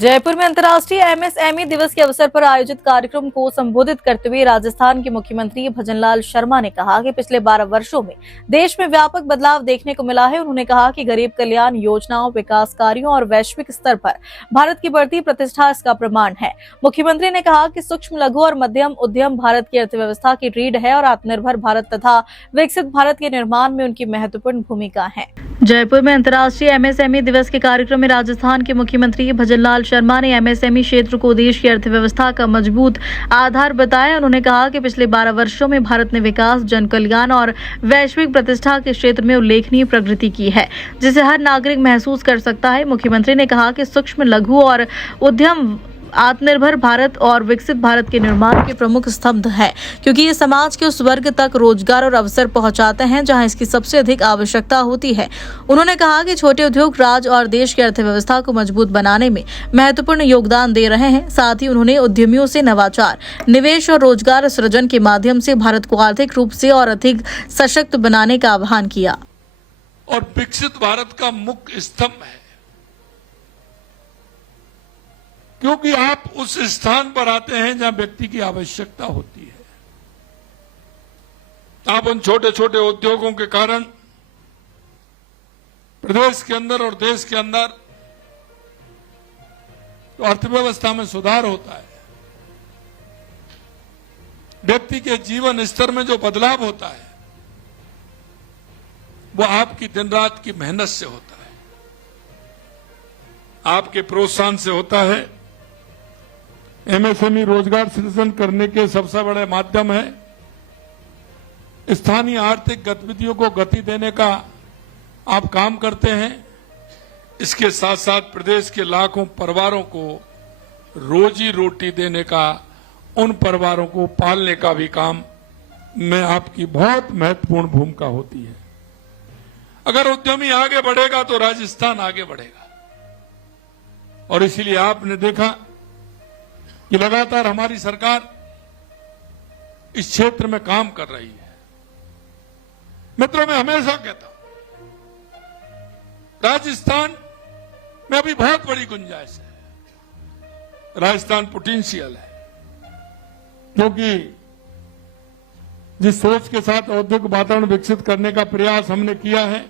जयपुर में अंतर्राष्ट्रीय एमएसएमई दिवस के अवसर पर आयोजित कार्यक्रम को संबोधित करते हुए राजस्थान के मुख्यमंत्री भजनलाल शर्मा ने कहा कि पिछले 12 वर्षों में देश में व्यापक बदलाव देखने को मिला है। उन्होंने कहा कि गरीब कल्याण योजनाओं, विकास कार्यों और वैश्विक स्तर पर भारत की बढ़ती प्रतिष्ठा इसका प्रमाण है। मुख्यमंत्री ने कहा कि सूक्ष्म, लघु और मध्यम उद्यम भारत की अर्थव्यवस्था की रीढ़ है और आत्मनिर्भर भारत तथा विकसित भारत के निर्माण में उनकी महत्वपूर्ण भूमिका है। जयपुर में अंतर्राष्ट्रीय एमएसएमई दिवस के कार्यक्रम में राजस्थान के मुख्यमंत्री भजनलाल शर्मा ने एमएसएमई क्षेत्र को देश की अर्थव्यवस्था का मजबूत आधार बताया। उन्होंने कहा कि पिछले 12 वर्षों में भारत ने विकास, जन कल्याण और वैश्विक प्रतिष्ठा के क्षेत्र में उल्लेखनीय प्रगति की है, जिसे हर नागरिक महसूस कर सकता है। मुख्यमंत्री ने कहा कि सूक्ष्म, लघु और उद्यम आत्मनिर्भर भारत और विकसित भारत के निर्माण के प्रमुख स्तंभ है, क्योंकि ये समाज के उस वर्ग तक रोजगार और अवसर पहुंचाते हैं जहां इसकी सबसे अधिक आवश्यकता होती है। उन्होंने कहा कि छोटे उद्योग राज्य और देश की अर्थव्यवस्था को मजबूत बनाने में महत्वपूर्ण योगदान दे रहे हैं। साथ ही उन्होंने उद्यमियों से नवाचार, निवेश और रोजगार सृजन के माध्यम से भारत को आर्थिक रूप से और अधिक सशक्त बनाने का आह्वान किया। और विकसित भारत का मुख्य स्तंभ है, क्योंकि आप उस स्थान पर आते हैं जहां व्यक्ति की आवश्यकता होती है। आप उन छोटे छोटे उद्योगों के कारण प्रदेश के अंदर और देश के अंदर तो अर्थव्यवस्था में सुधार होता है, व्यक्ति के जीवन स्तर में जो बदलाव होता है वो आपकी दिन रात की मेहनत से होता है, आपके प्रोत्साहन से होता है। एमएसएमई रोजगार सृजन करने के सबसे बड़े माध्यम है। स्थानीय आर्थिक गतिविधियों को गति देने का आप काम करते हैं। इसके साथ साथ प्रदेश के लाखों परिवारों को रोजी रोटी देने का, उन परिवारों को पालने का भी काम में आपकी बहुत महत्वपूर्ण भूमिका होती है। अगर उद्यमी आगे बढ़ेगा तो राजस्थान आगे बढ़ेगा। और इसीलिए आपने देखा कि लगातार हमारी सरकार इस क्षेत्र में काम कर रही है। मित्रों, मैं हमेशा कहता हूं राजस्थान में अभी बहुत बड़ी गुंजाइश है, राजस्थान पोटेंशियल है, क्योंकि जिस सोच के साथ औद्योगिक वातावरण विकसित करने का प्रयास हमने किया है